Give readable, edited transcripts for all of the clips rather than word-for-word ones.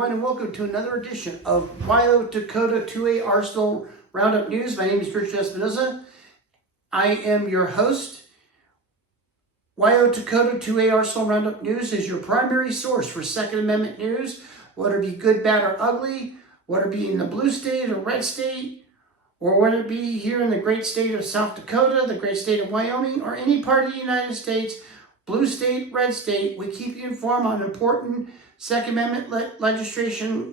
everyone, and welcome to another edition of Wyo-Dakota 2A Arsenal Roundup News. My name is Christian Espinoza. I am your host. Wyo-Dakota 2A Arsenal Roundup News is your primary source for Second Amendment news, whether it be good, bad, or ugly, whether it be in the blue state or red state, or whether it be here in the great state of South Dakota, the great state of Wyoming, or any part of the United States, blue state, red state. We keep you informed on important Second Amendment legislation,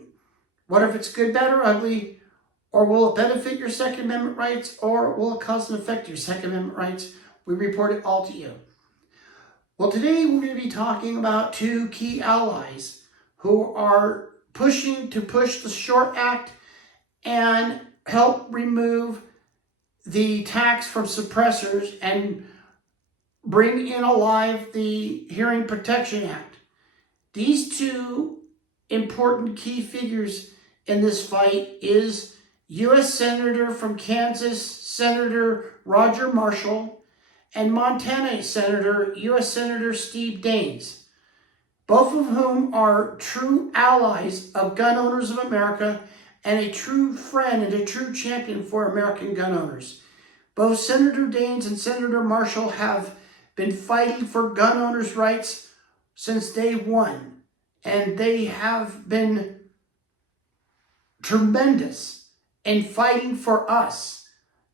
whether if it's good, bad, or ugly, or will it benefit your Second Amendment rights, or will it cause and affect your Second Amendment rights. We report it all to you. Well, today we're going to be talking about two key allies who are pushing to push the SHORT Act and help remove the tax from suppressors and bring in alive the Hearing Protection Act. These two important key figures in this fight is U.S. Senator from Kansas, Senator Roger Marshall, and Montana Senator, U.S. Senator Steve Daines, both of whom are true allies of gun owners of America and a true friend and a true champion for American gun owners. Both Senator Daines and Senator Marshall have been fighting for gun owners' rights since day one, and they have been tremendous in fighting for us.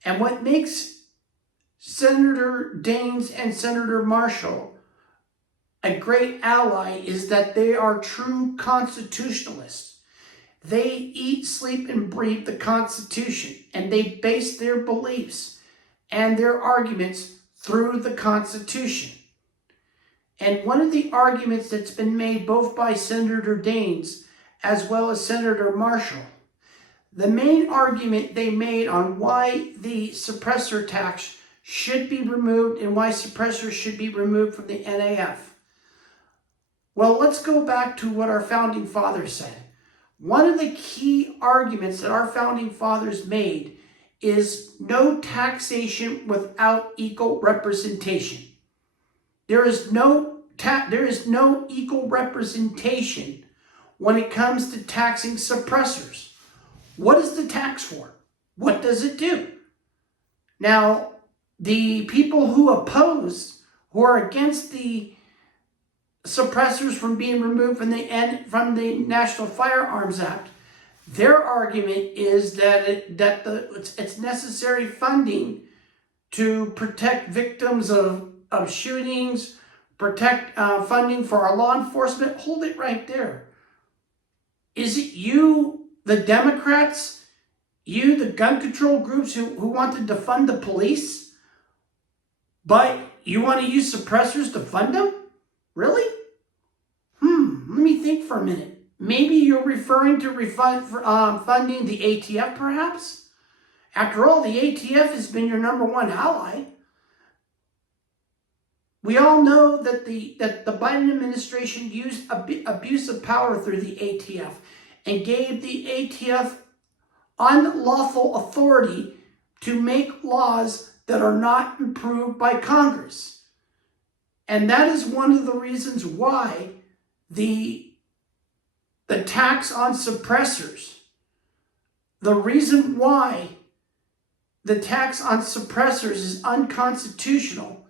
And what makes Senator Daines and Senator Marshall a great ally is that they are true constitutionalists. They eat, sleep, and breathe the Constitution, and they base their beliefs and their arguments through the Constitution. And one of the arguments that's been made both by Senator Daines as well as Senator Marshall, the main argument they made on why the suppressor tax should be removed and why suppressors should be removed from the NAF. Well, let's go back to what our founding fathers said. One of the key arguments that our founding fathers made is no taxation without equal representation. There is no equal representation when it comes to taxing suppressors. What is the tax for? What does it do? Now, the people who oppose, who are against the suppressors from being removed from the National Firearms Act, their argument is that it's necessary funding to protect victims of shootings, protect funding for our law enforcement. Hold it right there. Is it you, the Democrats, you, the gun control groups who wanted to fund the police, but you want to use suppressors to fund them? Really? Let me think for a minute. Maybe you're referring to funding the ATF, perhaps? After all, the ATF has been your number one ally. We all know that the Biden administration used abuse of power through the ATF and gave the ATF unlawful authority to make laws that are not approved by Congress. And that is one of the reasons why the tax on suppressors, the reason why the tax on suppressors is unconstitutional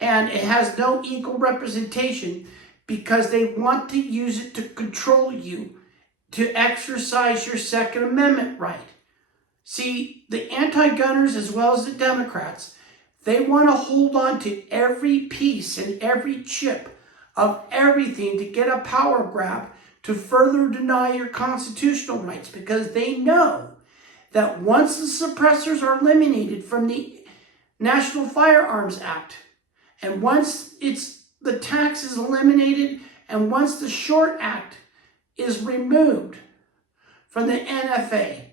and it has no equal representation, because they want to use it to control you, to exercise your Second Amendment right. See, the anti-gunners as well as the Democrats, they want to hold on to every piece and every chip of everything to get a power grab to further deny your constitutional rights, because they know that once the suppressors are eliminated from the National Firearms Act, and once the tax is eliminated, and once the SHORT Act is removed from the NFA,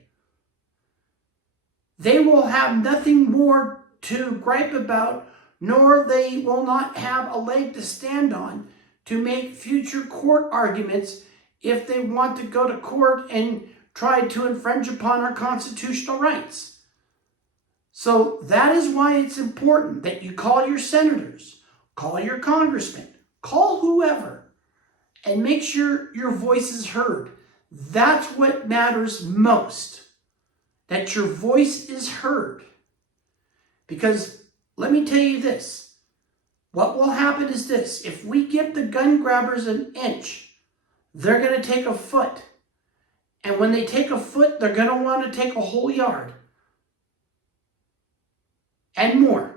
they will have nothing more to gripe about, nor they will not have a leg to stand on to make future court arguments if they want to go to court and try to infringe upon our constitutional rights. So that is why it's important that you call your senators, call your congressmen, call whoever, and make sure your voice is heard. That's what matters most, that your voice is heard. Because let me tell you this, what will happen is this: if we give the gun grabbers an inch, they're going to take a foot. And when they take a foot, they're going to want to take a whole yard and more.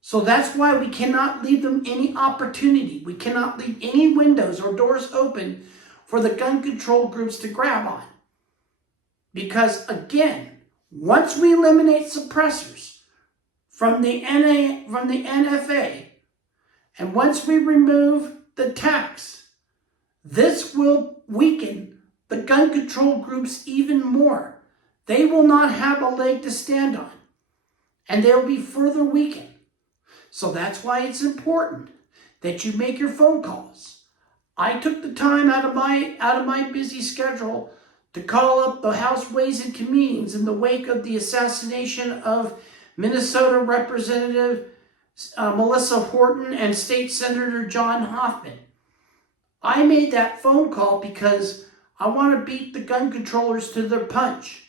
So that's why we cannot leave them any opportunity. We cannot leave any windows or doors open for the gun control groups to grab on. Because again, once we eliminate suppressors from the NFA, and once we remove the tax, this will weaken the gun control groups even more. They will not have a leg to stand on, and they'll be further weakened. So that's why it's important that you make your phone calls. I took the time out of my busy schedule to call up the House Ways and Committees in the wake of the assassination of Minnesota Representative Melissa Horton and State Senator John Hoffman. I made that phone call because I want to beat the gun controllers to their punch.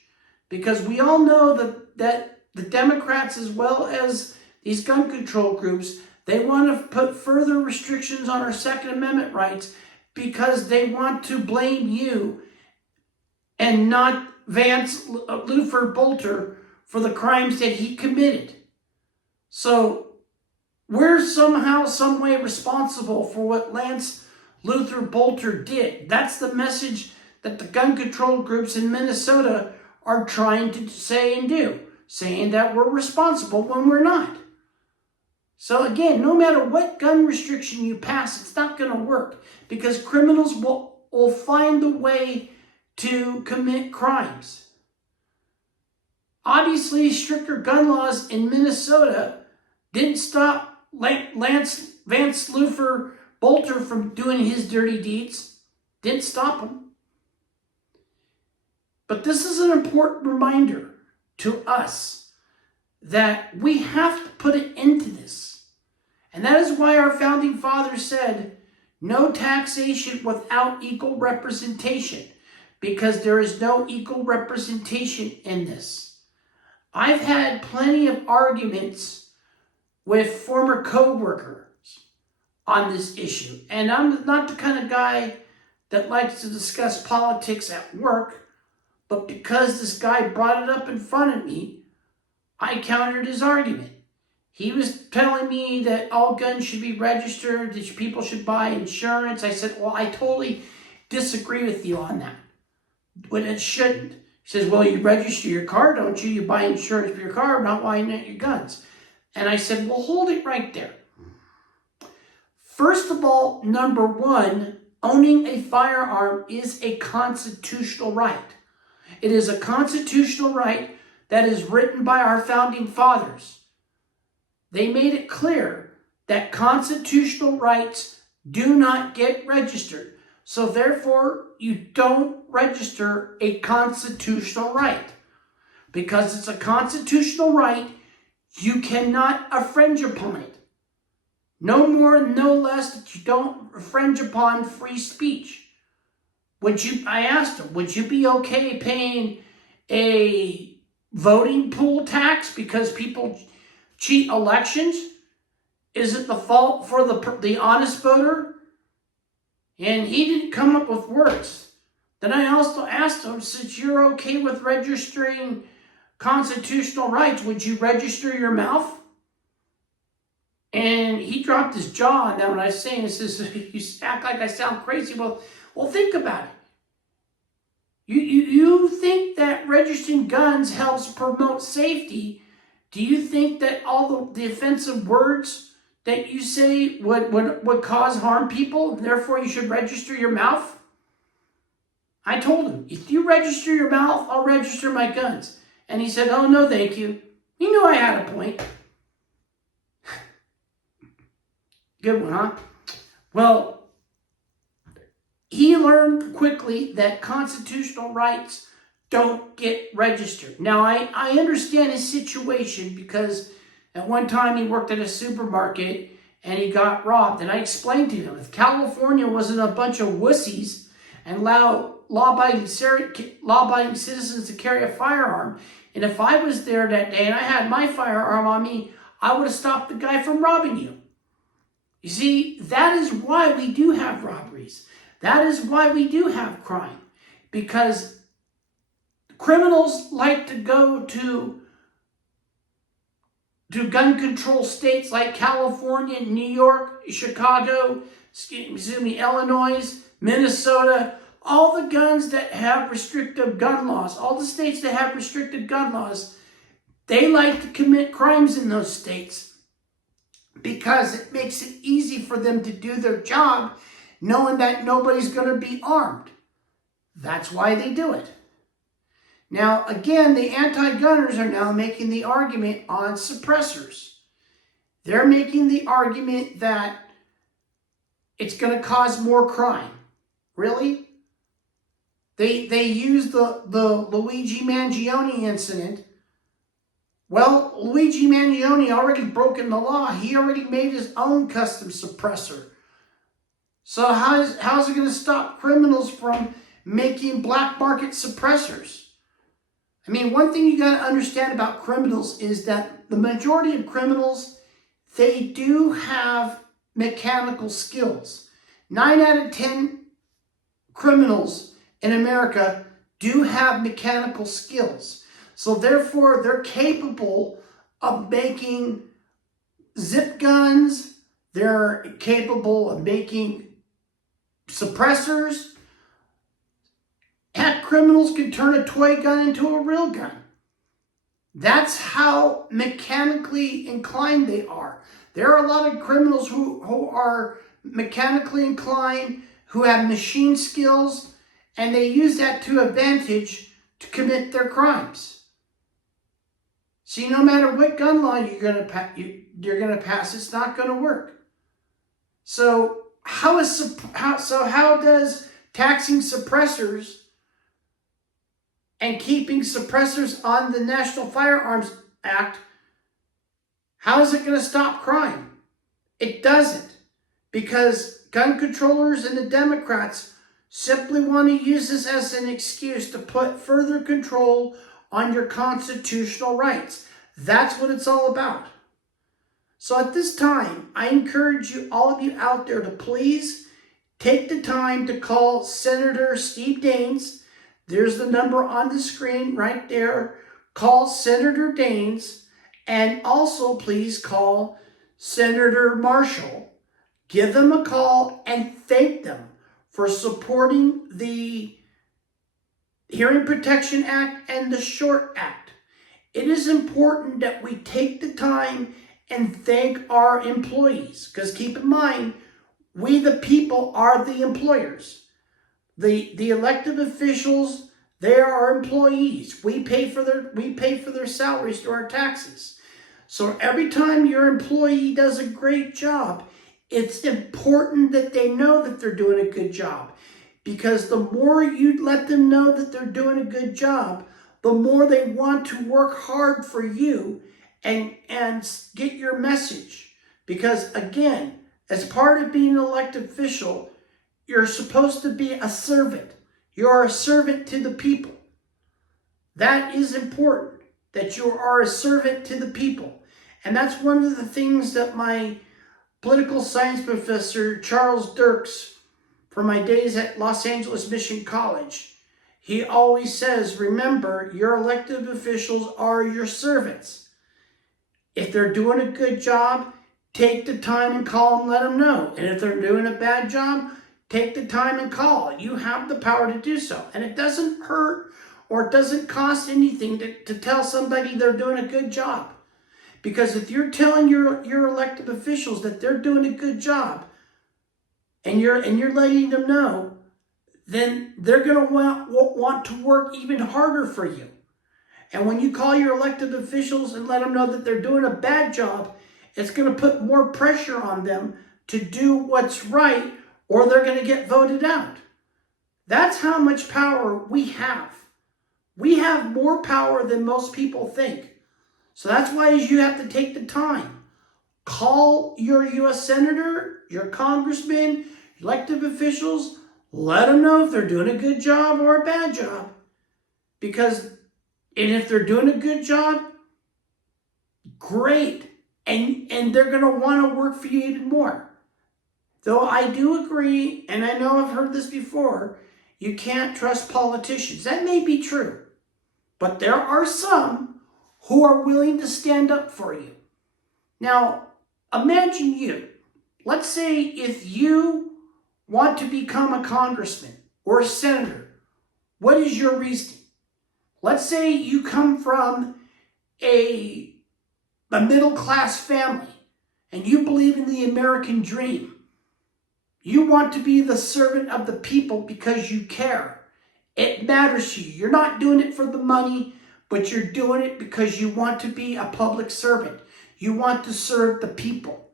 Because we all know that the Democrats, as well as these gun control groups, they want to put further restrictions on our Second Amendment rights because they want to blame you and not Vance Luther Bolter for the crimes that he committed. So we're somehow, some way responsible for what Lance Luther Bolter did. That's the message that the gun control groups in Minnesota are trying to say and do, saying that we're responsible when we're not. So again, no matter what gun restriction you pass, it's not going to work because criminals will find a way to commit crimes. Obviously, stricter gun laws in Minnesota didn't stop Vance Luther Bolter from doing his dirty deeds. Didn't stop him. But this is an important reminder to us that we have to put an end to this. And that is why our founding fathers said, no taxation without equal representation, because there is no equal representation in this. I've had plenty of arguments with former co-workers on this issue, and I'm not the kind of guy that likes to discuss politics at work, but because this guy brought it up in front of me, I countered his argument. He was telling me that all guns should be registered, that people should buy insurance. I said, well, I totally disagree with you on that. But it shouldn't. He says, well, you register your car, don't you? You buy insurance for your car, not buying your guns. And I said, well, hold it right there. First of all, number one, owning a firearm is a constitutional right. It is a constitutional right that is written by our founding fathers. They made it clear that constitutional rights do not get registered. So therefore, you don't register a constitutional right. Because it's a constitutional right, you cannot infringe upon it. No more, no less that you don't infringe upon free speech. I asked him, would you be okay paying a voting pool tax because people cheat elections? Is it the fault for the honest voter? And he didn't come up with words. Then I also asked him, since you're okay with registering constitutional rights, would you register your mouth? And he dropped his jaw on that when I was saying, he says, you act like I sound crazy. Well, think about it. You think that registering guns helps promote safety. Do you think that all the offensive words that you say would cause harm people, and therefore you should register your mouth? I told him, if you register your mouth, I'll register my guns. And he said, oh, no, thank you. He knew I had a point. Good one, huh? Well, he learned quickly that constitutional rights don't get registered. Now, I understand his situation because at one time he worked at a supermarket and he got robbed. And I explained to him, if California wasn't a bunch of wussies and law-abiding citizens to carry a firearm. And if I was there that day and I had my firearm on me, I would have stopped the guy from robbing you. You see, that is why we do have robberies. That is why we do have crime. Because criminals like to go to gun control states like California, New York, Chicago, Illinois, Minnesota, all the guns that have restrictive gun laws, all the states that have restricted gun laws, they like to commit crimes in those states because it makes it easy for them to do their job knowing that nobody's going to be armed. That's why they do it. Now, again, the anti-gunners are now making the argument on suppressors. They're making the argument that it's going to cause more crime. Really? They use the Luigi Mangione incident. Well, Luigi Mangione already broken the law. He already made his own custom suppressor. So how's it going to stop criminals from making black market suppressors? I mean, one thing you got to understand about criminals is that the majority of criminals, they do have mechanical skills. 9 out of 10 criminals in America do have mechanical skills. So therefore, they're capable of making zip guns. They're capable of making suppressors. Heck, criminals can turn a toy gun into a real gun. That's how mechanically inclined they are. There are a lot of criminals who are mechanically inclined, who have machine skills, and they use that to advantage to commit their crimes. See, no matter what gun law you're going to pass, it's not going to work. So how does taxing suppressors and keeping suppressors on the National Firearms Act, how is it going to stop crime? It doesn't, because gun controllers and the Democrats simply want to use this as an excuse to put further control on your constitutional rights. That's what it's all about. So at this time, I encourage you, all of you out there, to please take the time to call Senator Steve Daines. There's the number on the screen right there. Call Senator Daines, and also please call Senator Marshall. Give them a call and thank them for supporting the Hearing Protection Act and the Short Act. It is important that we take the time and thank our employees, because keep in mind, we the people are the employers. The elected officials, they are our employees. We pay for their salaries through our taxes. So every time your employee does a great job, it's important that they know that they're doing a good job. Because the more you let them know that they're doing a good job, the more they want to work hard for you and get your message. Because again, as part of being an elected official, you're supposed to be a servant. You're a servant to the people. That is important, that you are a servant to the people. And that's one of the things that my political science professor, Charles Dirks, from my days at Los Angeles Mission College, he always says, remember, your elected officials are your servants. If they're doing a good job, take the time and call and let them know. And if they're doing a bad job, take the time and call. You have the power to do so. And it doesn't hurt or it doesn't cost anything to tell somebody they're doing a good job. Because if you're telling your elected officials that they're doing a good job and you're letting them know, then they're going to want to work even harder for you. And when you call your elected officials and let them know that they're doing a bad job, it's going to put more pressure on them to do what's right, or they're going to get voted out. That's how much power we have. We have more power than most people think. So that's why you have to take the time. Call your U.S. Senator, your congressman, elected officials. Let them know if they're doing a good job or a bad job. And if they're doing a good job, great. And they're going to want to work for you even more. Though I do agree, and I know I've heard this before, you can't trust politicians. That may be true. But there are some who are willing to stand up for you. Now, imagine you. Let's say if you want to become a congressman or a senator, what is your reasoning? Let's say you come from a middle-class family and you believe in the American dream. You want to be the servant of the people because you care. It matters to you. You're not doing it for the money, but you're doing it because you want to be a public servant. You want to serve the people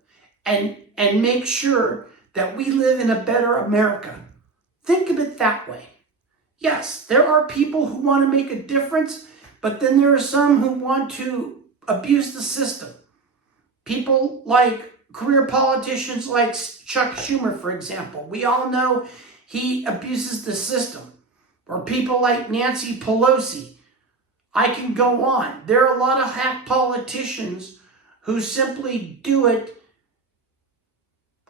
and make sure that we live in a better America. Think of it that way. Yes, there are people who want to make a difference, but then there are some who want to abuse the system. People like career politicians like Chuck Schumer, for example. We all know he abuses the system. Or people like Nancy Pelosi. I can go on. There are a lot of hack politicians who simply do it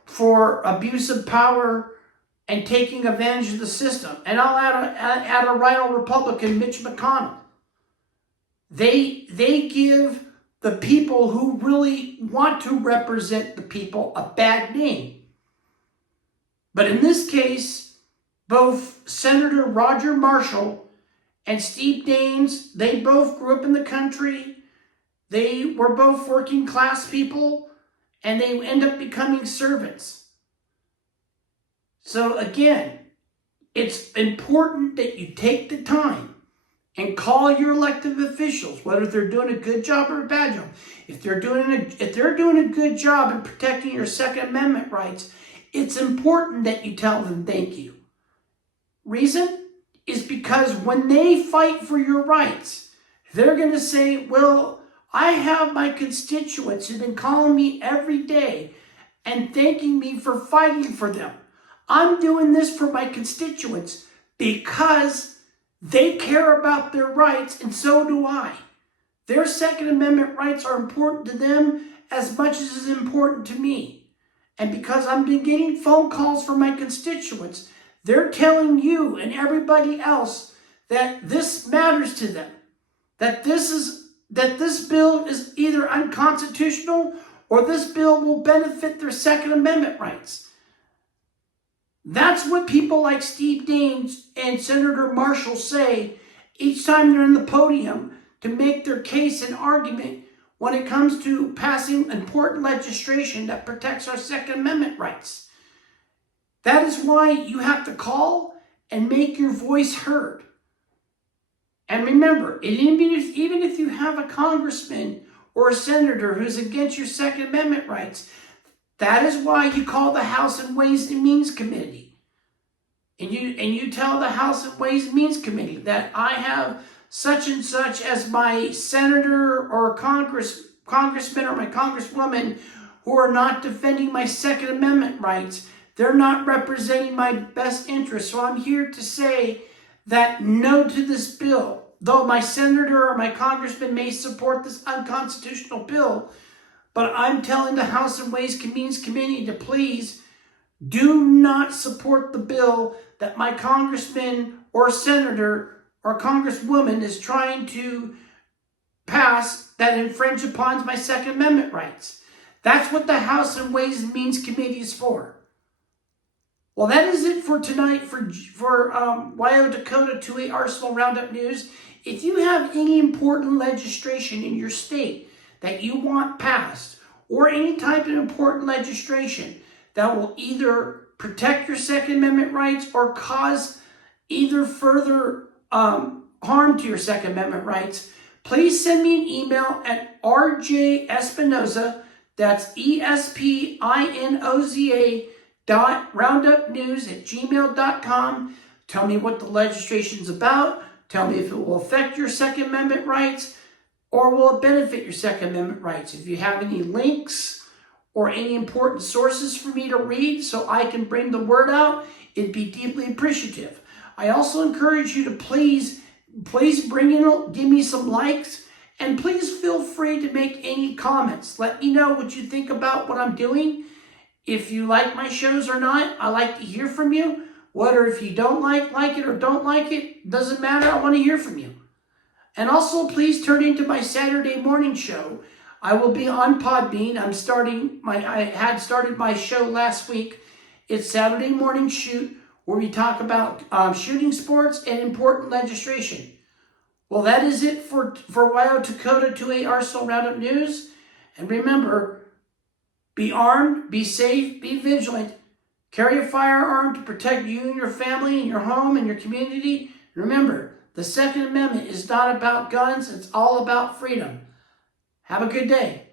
for abuse of power and taking advantage of the system. And I'll add a Rhino Republican, Mitch McConnell. They give the people who really want to represent the people a bad name. But in this case, both Senator Roger Marshall and Steve Daines, they both grew up in the country. They were both working class people, and they end up becoming servants. So again, it's important that you take the time and call your elected officials, whether they're doing a good job or a bad job. If they're doing a good job in protecting your Second Amendment rights, it's important that you tell them thank you. Reason is because when they fight for your rights, they're going to say, well, I have my constituents who've been calling me every day and thanking me for fighting for them. I'm doing this for my constituents because they care about their rights, and so do I. Their Second Amendment rights are important to them as much as it's important to me. And because I've been getting phone calls from my constituents, they're telling you and everybody else that this matters to them. That this bill is either unconstitutional or this bill will benefit their Second Amendment rights. That's what people like Steve Daines and Senator Marshall say each time they're in the podium to make their case and argument when it comes to passing important legislation that protects our Second Amendment rights. That is why you have to call and make your voice heard. And remember, even if you have a congressman or a senator who's against your Second Amendment rights, that is why you call the House and Ways and Means Committee. And you tell the House and Ways and Means Committee that I have such and such as my senator or congressman or my congresswoman who are not defending my Second Amendment rights. They're not representing my best interests. So I'm here to say that no to this bill. Though my senator or my congressman may support this unconstitutional bill, but I'm telling the House and Ways and Means Committee to please do not support the bill that my congressman or senator or congresswoman is trying to pass that infringe upon my Second Amendment rights. That's what the House and Ways and Means Committee is for. Well, that is it for tonight for Wyo-Dakota 2A Arsenal Roundup News. If you have any important legislation in your state that you want passed, or any type of important legislation that will either protect your Second Amendment rights or cause either further harm to your Second Amendment rights, please send me an email at rjespinoza, that's ESPINOZA, roundupnews@gmail.com. Tell me what the legislation's about. Tell me if it will affect your Second Amendment rights or will it benefit your Second Amendment rights. If you have any links or any important sources for me to read so I can bring the word out, it'd be deeply appreciative. I also encourage you to please bring in, give me some likes, and please feel free to make any comments. Let me know what you think about what I'm doing. If you like my shows or not, I like to hear from you. Whether if you don't like it or don't like it, doesn't matter. I want to hear from you. And also, please turn into my Saturday morning show. I will be on Podbean. I had started my show last week. It's Saturday Morning Shoot, where we talk about shooting sports and important legislation. Well, that is it for Wyo-Dakota 2A Arsenal Roundup News. And remember, be armed, be safe, be vigilant. Carry a firearm to protect you and your family and your home and your community. Remember, the Second Amendment is not about guns. It's all about freedom. Have a good day.